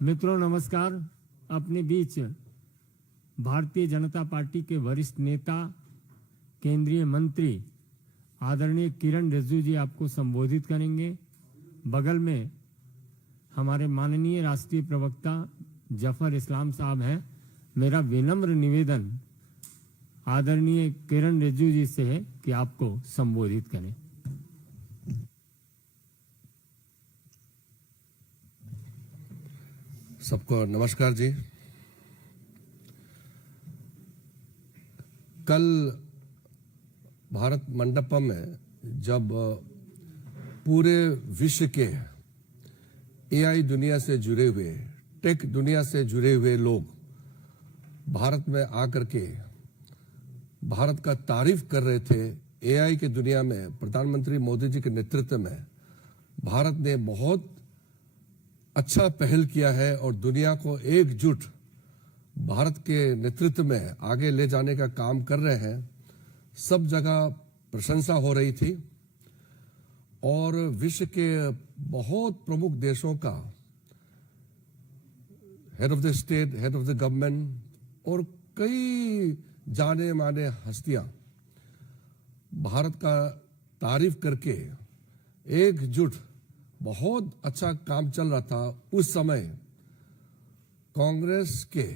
मित्रों नमस्कार। अपने बीच भारतीय जनता पार्टी के वरिष्ठ नेता केंद्रीय मंत्री आदरणीय किरण रिजिजू जी आपको संबोधित करेंगे। बगल में हमारे माननीय राष्ट्रीय प्रवक्ता जफर इस्लाम साहब हैं। मेरा विनम्र निवेदन आदरणीय किरण रिजिजू जी से है कि आपको संबोधित करें। सबको नमस्कार जी। कल भारत मंडपम में जब पूरे विश्व के एआई दुनिया से जुड़े हुए, टेक दुनिया से जुड़े हुए लोग भारत में आकर के भारत का तारीफ कर रहे थे, एआई के दुनिया में प्रधानमंत्री मोदी जी के नेतृत्व में भारत ने बहुत अच्छा पहल किया है और दुनिया को एकजुट भारत के नेतृत्व में आगे ले जाने का काम कर रहे हैं। सब जगह प्रशंसा हो रही थी और विश्व के बहुत प्रमुख देशों का head of the state, head of the government और कई जाने माने हस्तियां भारत का तारीफ करके एकजुट बहुत अच्छा काम चल रहा था। उस समय कांग्रेस के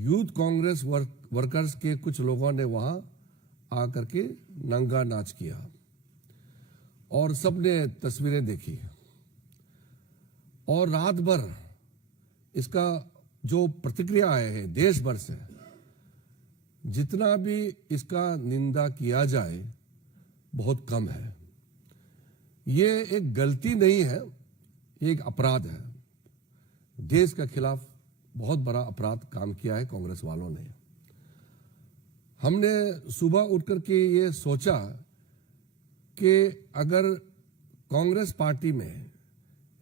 यूथ कांग्रेस वर्कर्स के कुछ लोगों ने वहां आकर के नंगा नाच किया और सबने तस्वीरें देखी और रात भर इसका जो प्रतिक्रिया आए हैं देश भर से, जितना भी इसका निंदा किया जाए बहुत कम है। ये एक गलती नहीं है, ये एक अपराध है। देश के खिलाफ बहुत बड़ा अपराध काम किया है कांग्रेस वालों ने। हमने सुबह उठकर के ये सोचा कि अगर कांग्रेस पार्टी में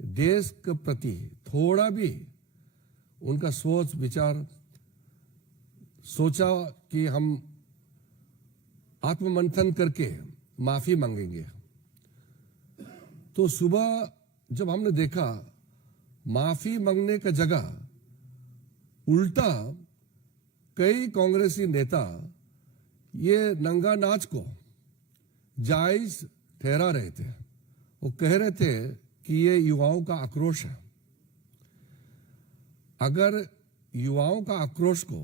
देश के प्रति थोड़ा भी उनका सोच विचार सोचा कि हम आत्ममंथन करके माफी मांगेंगे, तो सुबह जब हमने देखा माफी मांगने का जगह उल्टा कई कांग्रेसी नेता ये नंगा नाच को जायज ठहरा रहे थे। वो कह रहे थे कि ये युवाओं का आक्रोश है। अगर युवाओं का आक्रोश को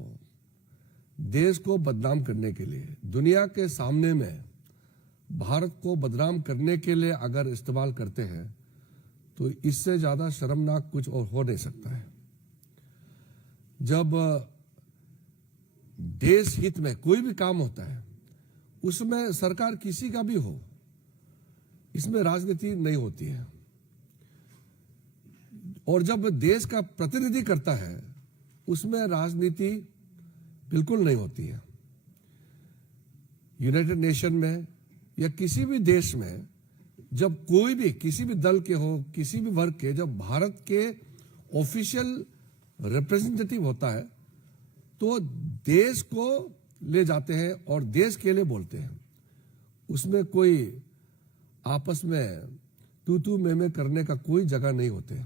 देश को बदनाम करने के लिए, दुनिया के सामने में भारत को बदनाम करने के लिए अगर इस्तेमाल करते हैं तो इससे ज्यादा शर्मनाक कुछ और हो नहीं सकता है। जब देश हित में कोई भी काम होता है उसमें सरकार किसी का भी हो, इसमें राजनीति नहीं होती है। और जब देश का प्रतिनिधि करता है उसमें राजनीति बिल्कुल नहीं होती है। यूनाइटेड नेशन में या किसी भी देश में जब कोई भी किसी भी दल के हो, किसी भी वर्ग के, जब भारत के ऑफिशियल रिप्रेजेंटेटिव होता है तो देश को ले जाते हैं और देश के लिए बोलते हैं। उसमें कोई आपस में तू मैं करने का कोई जगह नहीं होते।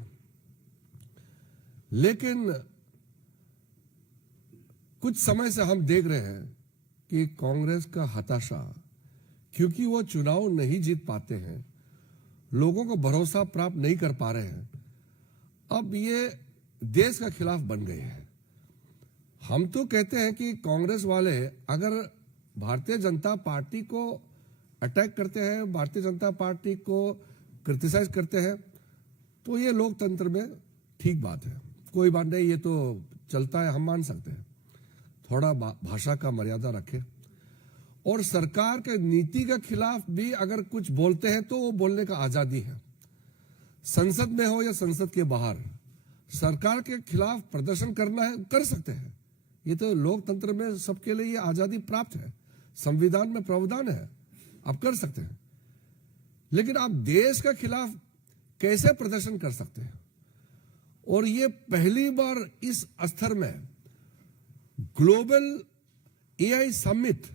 लेकिन कुछ समय से हम देख रहे हैं कि कांग्रेस का हताशा, क्योंकि वो चुनाव नहीं जीत पाते हैं, लोगों को भरोसा प्राप्त नहीं कर पा रहे हैं, अब ये देश का खिलाफ बन गए हैं। हम तो कहते हैं कि कांग्रेस वाले अगर भारतीय जनता पार्टी को अटैक करते हैं, भारतीय जनता पार्टी को क्रिटिसाइज करते हैं, तो ये लोकतंत्र में ठीक बात है, कोई बात नहीं, ये तो चलता है, हम मान सकते हैं। थोड़ा भाषा का मर्यादा रखें और सरकार के नीति के खिलाफ भी अगर कुछ बोलते हैं तो वो बोलने का आजादी है। संसद में हो या संसद के बाहर सरकार के खिलाफ प्रदर्शन करना है, कर सकते हैं। ये तो लोकतंत्र में सबके लिए ये आजादी प्राप्त है, संविधान में प्रावधान है, आप कर सकते हैं। लेकिन आप देश के खिलाफ कैसे प्रदर्शन कर सकते हैं? और ये पहली बार इस स्तर में global AI summit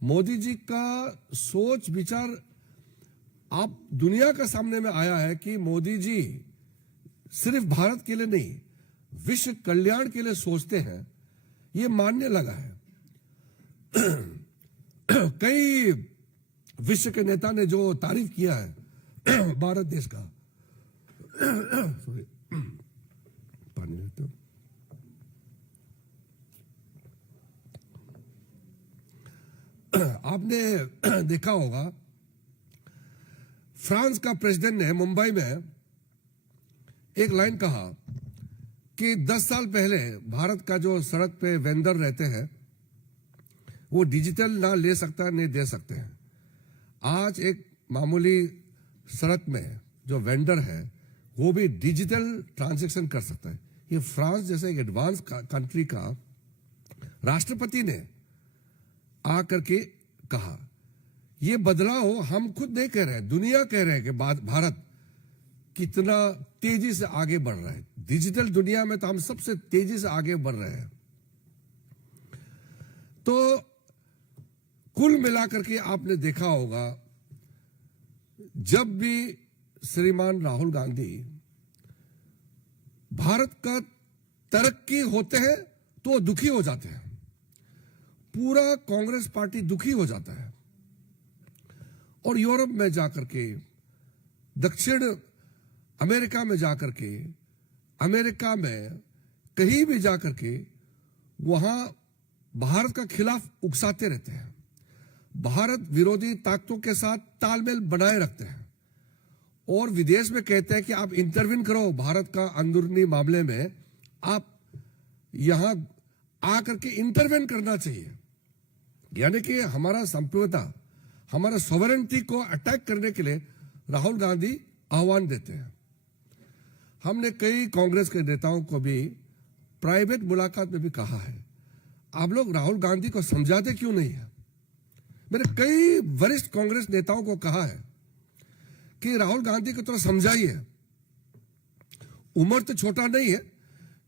Modi ji का सोच विचार आप दुनिया का सामने में आया है कि मोदी जी सिर्फ भारत के लिए नहीं, विश्व कल्याण के लिए सोचते हैं, ये मानने लगा है। कई विश्व के नेता ने जो तारीफ किया है भारत देश का सॉरी पानी लेते हो। आपने देखा होगा फ्रांस का प्रेसिडेंट ने मुंबई में एक लाइन कहा कि 10 साल पहले भारत का जो सड़क पे वेंडर रहते हैं वो डिजिटल ना ले सकता नहीं दे सकते हैं। आज एक मामूली सड़क में जो वेंडर है वो भी डिजिटल ट्रांजैक्शन कर सकता है। ये फ्रांस जैसे एक एडवांस कंट्री का राष्ट्रपति ने आकर के कहा। ये बदलाव हम खुद नहीं कह रहे हैं, दुनिया कह रहे हैं कि भारत कितना तेजी से आगे बढ़ रहा है। डिजिटल दुनिया में तो हम सबसे तेजी से आगे बढ़ रहे हैं। तो कुल मिलाकर के आपने देखा होगा जब भी श्रीमान राहुल गांधी भारत का तरक्की होते हैं तो दुखी हो जाते हैं, पूरा कांग्रेस पार्टी दुखी हो जाता है। और यूरोप में जाकर के, दक्षिण अमेरिका में जाकर के, अमेरिका में कहीं भी जाकर के वहां भारत का खिलाफ उकसाते रहते हैं, भारत विरोधी ताकतों के साथ तालमेल बनाए रखते हैं और विदेश में कहते हैं कि आप इंटरवीन करो भारत का अंदरूनी मामले में, आप यहां आकर के इंटरवेन करना चाहिए। यानी कि हमारा संप्रभुता, हमारा सॉवरेनिटी को अटैक करने के लिए राहुल गांधी आह्वान देते हैं। हमने कई कांग्रेस के नेताओं को भी प्राइवेट मुलाकात में भी कहा है, आप लोग राहुल गांधी को समझाते क्यों नहीं है। मैंने कई वरिष्ठ कांग्रेस नेताओं को कहा है कि राहुल गांधी को थोड़ा समझाइए, उम्र तो छोटा नहीं है,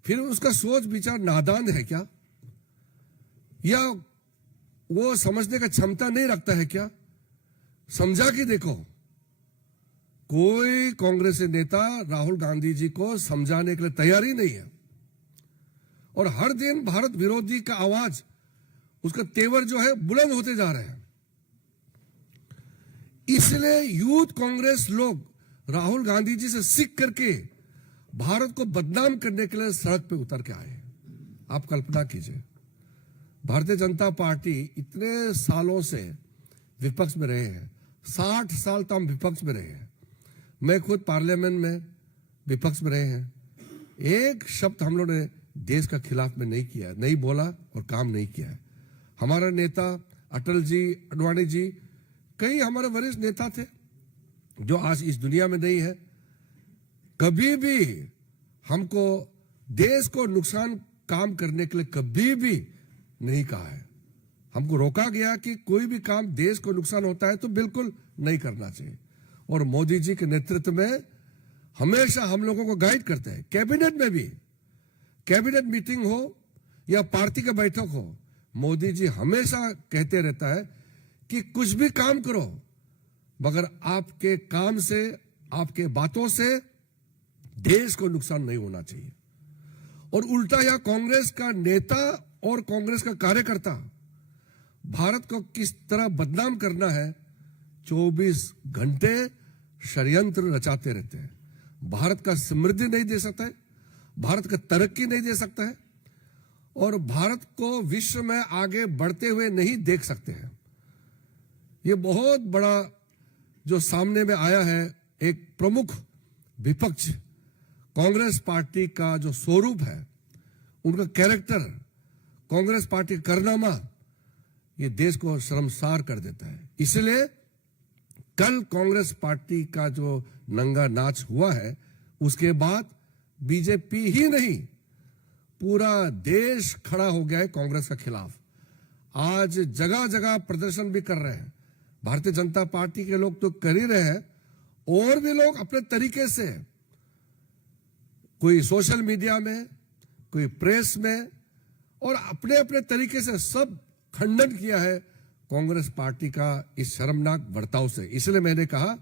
फिर उसका सोच विचार नादान है क्या, या वो समझने का क्षमता नहीं रखता है क्या, समझा कि देखो। कोई कांग्रेस नेता राहुल गांधी जी को समझाने के लिए तैयार ही नहीं है और हर दिन भारत विरोधी का आवाज, उसका तेवर जो है बुलंद होते जा रहे हैं। इसलिए यूथ कांग्रेस लोग राहुल गांधी जी से सीख करके भारत को बदनाम करने के लिए सड़क पे उतर के आए। आप कल्पना कीजिए, भारतीय जनता पार्टी इतने सालों से विपक्ष में रहे हैं, 60 साल तो हम विपक्ष में रहे हैं, मैं खुद पार्लियामेंट में विपक्ष में रहे हैं। एक शब्द हम लोग ने देश का खिलाफ में नहीं किया, नहीं बोला और काम नहीं किया है। हमारा नेता अटल जी, अडवाणी जी, कई हमारे वरिष्ठ नेता थे जो आज इस दुनिया में नहीं है, कभी भी हमको देश को नुकसान काम करने के लिए कभी भी नहीं कहा है। हमको रोका गया कि कोई भी काम देश को नुकसान होता है तो बिल्कुल नहीं करना चाहिए। और मोदी जी के नेतृत्व में हमेशा हम लोगों को गाइड करते हैं। कैबिनेट में भी, कैबिनेट मीटिंग हो या पार्टी का बैठक हो, मोदी जी हमेशा कहते रहता है कि कुछ भी काम करो मगर आपके काम से, आपके बातों से देश को नुकसान नहीं होना चाहिए। और उल्टा या कांग्रेस का नेता और कांग्रेस का कार्यकर्ता भारत को किस तरह बदनाम करना है 24 घंटे षड्यंत्र रचाते रहते हैं। भारत का समृद्धि नहीं दे सकता है, भारत का तरक्की नहीं दे सकता है और भारत को विश्व में आगे बढ़ते हुए नहीं देख सकते हैं। ये बहुत बड़ा जो सामने में आया है, एक प्रमुख विपक्ष कांग्रेस पार्टी का जो स्वरूप है, उनका कैरेक्टर, कांग्रेस पार्टी का कारनामा, ये देश को शर्मसार कर देता है। इसलिए कल कांग्रेस पार्टी का जो नंगा नाच हुआ है, उसके बाद बीजेपी ही नहीं पूरा देश खड़ा हो गया है कांग्रेस के खिलाफ। आज जगह जगह प्रदर्शन भी कर रहे हैं। भारतीय जनता पार्टी के लोग तो कर ही रहे हैं, और भी लोग अपने तरीके से, कोई सोशल मीडिया में, कोई प्रेस में, और अपने अपने तरीके से सब खंडन किया है कांग्रेस पार्टी का इस शर्मनाक बर्ताव से। इसलिए मैंने कहा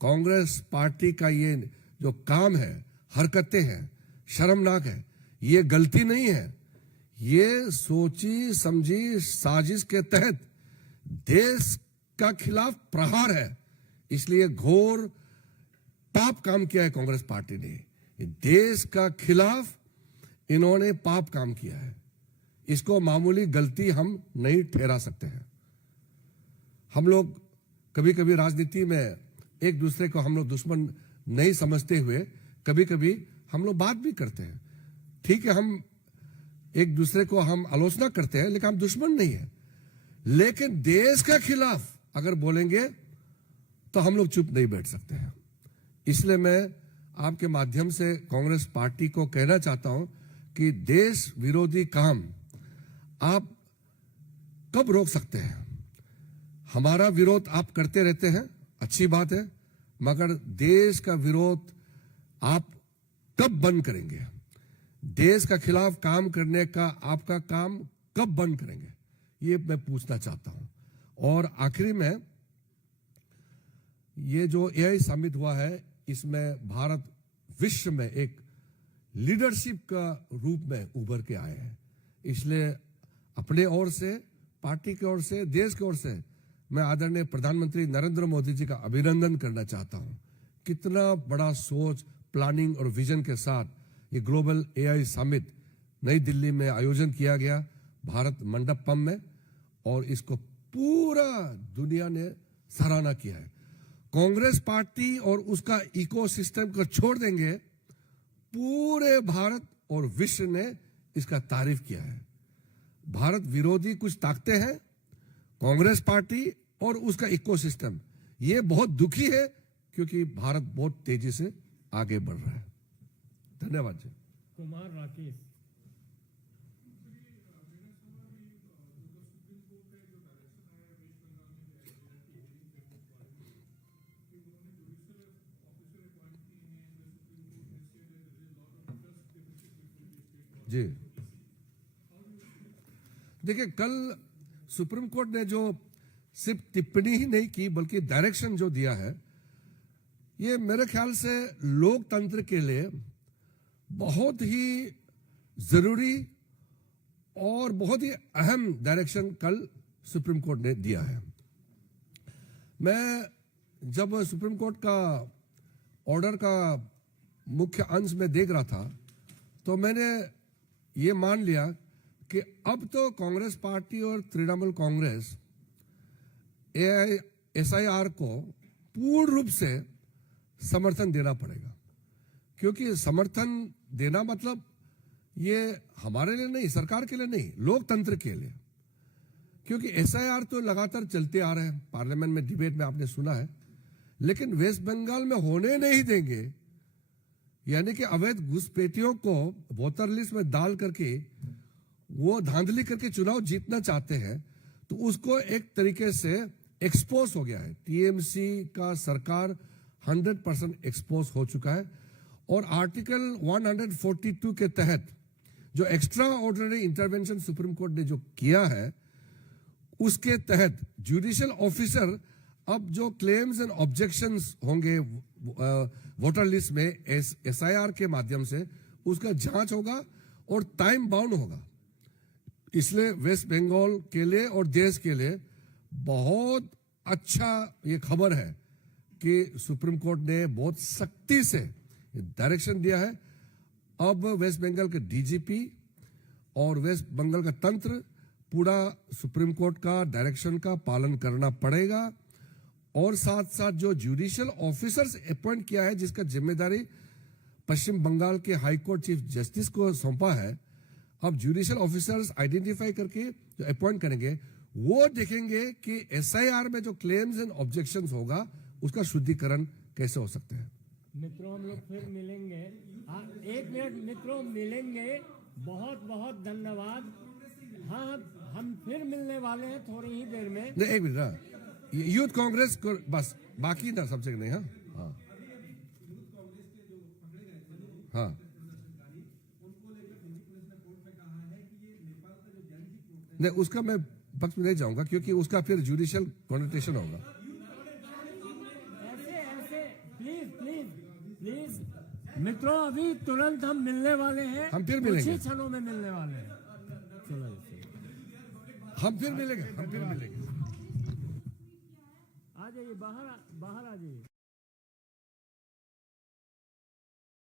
कांग्रेस पार्टी का ये जो काम है, हरकतें हैं, शर्मनाक है। ये गलती नहीं है, ये सोची समझी साजिश के तहत देश का खिलाफ प्रहार है। इसलिए घोर पाप काम किया है कांग्रेस पार्टी ने। देश का खिलाफ इन्होंने पाप काम किया है। इसको मामूली गलती हम नहीं ठहरा सकते हैं। हम लोग कभी कभी राजनीति में एक दूसरे को हम लोग दुश्मन नहीं समझते हुए कभी कभी हम लोग बात भी करते हैं। ठीक है, हम एक दूसरे को हम आलोचना करते हैं, लेकिन हम दुश्मन नहीं है। लेकिन देश के खिलाफ अगर बोलेंगे तो हम लोग चुप नहीं बैठ सकते हैं। इसलिए मैं आपके माध्यम से कांग्रेस पार्टी को कहना चाहता हूं कि देश विरोधी काम आप कब रोक सकते हैं? हमारा विरोध आप करते रहते हैं, अच्छी बात है, मगर देश का विरोध आप कब बंद करेंगे? देश का खिलाफ काम करने का आपका काम कब बंद करेंगे? ये मैं पूछना चाहता हूं। और आखिरी में, ये जो एआई समिट हुआ है, इसमें भारत विश्व में एक लीडरशिप का रूप में उभर के आए हैं। इसलिए अपने ओर से, पार्टी की ओर से, देश की ओर से मैं आदरणीय प्रधानमंत्री नरेंद्र मोदी जी का अभिनंदन करना चाहता हूं। कितना बड़ा सोच, प्लानिंग और विजन के साथ ये ग्लोबल एआई समिट नई दिल्ली में आयोजन किया गया, भारत मंडपम में, और इसको पूरा दुनिया ने सराहना किया है। कांग्रेस पार्टी और उसका इकोसिस्टम को छोड़ देंगे, पूरे भारत और विश्व ने इसका तारीफ किया है। भारत विरोधी कुछ ताकतें हैं, कांग्रेस पार्टी और उसका इकोसिस्टम, ये बहुत दुखी है क्योंकि भारत बहुत तेजी से आगे बढ़ रहा है। धन्यवाद जी। कुमार राकेश। जी देखिए, कल सुप्रीम कोर्ट ने जो सिर्फ टिप्पणी ही नहीं की बल्कि डायरेक्शन जो दिया है, ये मेरे ख्याल से लोकतंत्र के लिए बहुत ही जरूरी और बहुत ही अहम डायरेक्शन कल सुप्रीम कोर्ट ने दिया है। मैं जब सुप्रीम कोर्ट का ऑर्डर का मुख्य अंश में देख रहा था तो मैंने ये मान लिया कि अब तो कांग्रेस पार्टी और तृणमूल कांग्रेस एसआईआर को पूर्ण रूप से समर्थन देना पड़ेगा। क्योंकि समर्थन देना मतलब ये हमारे लिए नहीं, सरकार के लिए नहीं, लोकतंत्र के लिए। क्योंकि एसआईआर तो लगातार चलते आ रहे हैं, पार्लियामेंट में डिबेट में आपने सुना है, लेकिन वेस्ट बंगाल में होने नहीं देंगे। यानी कि अवैध घुसपैठियों को वोटर लिस्ट में डाल करके वो धांधली करके चुनाव जीतना चाहते हैं, तो उसको एक तरीके से एक्सपोज हो गया है। टीएमसी का सरकार 100% एक्सपोज हो चुका है। और आर्टिकल 142 के तहत जो extra ordinary intervention supreme court ने जो किया है, उसके तहत जुडिशियल ऑफिसर अब जो क्लेम्स एंड ऑब्जेक्शंस होंगे वोटर लिस्ट में एसआईआर के माध्यम से, उसका जांच होगा और टाइम बाउंड होगा। इसलिए वेस्ट बंगाल के लिए और देश के लिए बहुत अच्छा ये खबर है कि सुप्रीम कोर्ट ने बहुत सख्ती से डायरेक्शन दिया है। अब वेस्ट बंगाल के डीजीपी और वेस्ट बंगाल का तंत्र पूरा सुप्रीम कोर्ट का डायरेक्शन का पालन करना पड़ेगा। और साथ साथ जो जुडिशियल ऑफिसर्स अपॉइंट किया है, जिसका जिम्मेदारी पश्चिम बंगाल के हाई कोर्ट चीफ जस्टिस को सौंपा है, अब जुडिशियल ऑफिसर्स आइडेंटिफाई करके जो अपॉइंट करेंगे, वो देखेंगे कि एसआईआर में जो क्लेम्स एंड ऑब्जेक्शंस होगा उसका शुद्धिकरण कैसे हो सकते हैं। मित्रों, हम लोग फिर मिलेंगे। हाँ, एक मिनट मित्रों, मिलेंगे। बहुत बहुत धन्यवाद। हाँ, हम फिर मिलने वाले हैं थोड़ी ही देर में। नहीं, एक मिनट, यूथ कांग्रेस को बस, बाकी ना सबसे नहीं। हाँ हाँ हाँ, नहीं उसका मैं पक्ष में नहीं जाऊंगा क्योंकि उसका फिर जुडिशियल कॉन्टेशन होगा। ऐसे ऐसे प्लीज मित्रों, अभी तुरंत हम मिलने वाले हैं। हम फिर कुछ मिलेंगे। ही क्षणों में मिलने वाले हैं। चलो हम फिर मिलेंगे। आ जाइए, बाहर आ जाइए।